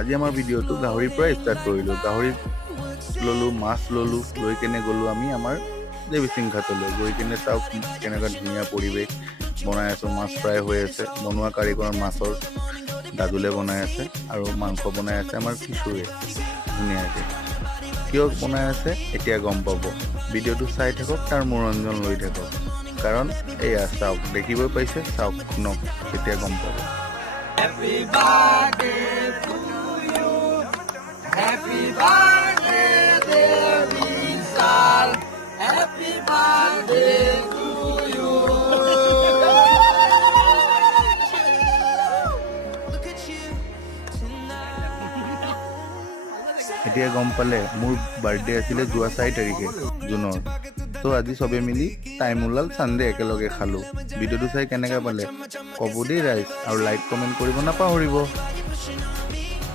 আজি আমাৰ ভিডিঅ'টো গাহৰিৰ পৰা ষ্টাৰ্ট কৰিলোঁ। গাহৰি ল'লোঁ, মাছ ল'লোঁ, লৈ কেনে গ'লোঁ আমি আমাৰ দেৱীসিং ঘাটলৈ। গৈ কিনে চাওক কেনেকুৱা ধুনীয়া পৰিৱেশ বনাই আছোঁ। মাছ ফ্ৰাই হৈ আছে, বনোৱা কাৰিকৰ মাছৰ দাদুলে বনাই আছে আৰু মাংস বনাই আছে আমাৰ কিশোৰে ধুনীয়াকৈ। কিয় বনাই আছে এতিয়া গম পাব। ভিডিঅ'টো চাই থাকক, তাৰ মনোৰঞ্জন লৈ থাকক। কাৰণ এয়া চাওক, দেখিবই পাইছে, চাওক শুনক, তেতিয়া গম পাব। Happy birthday to you. Happy birthday, dear Vishal. Happy birthday to you. এতিয়া গম পালে মোৰ বাৰ্থডে আছিলে যোৱা 4 তাৰিখে জুনৰ। তো আজি চবে মিলি টাইম ওলাল, চানডে একেলগে খালোঁ। ভিডিঅ'টো চাই কেনেকৈ পালে ক'ব দেই ৰাইজ, আৰু লাইক কমেণ্ট কৰিব নাপাহৰিব।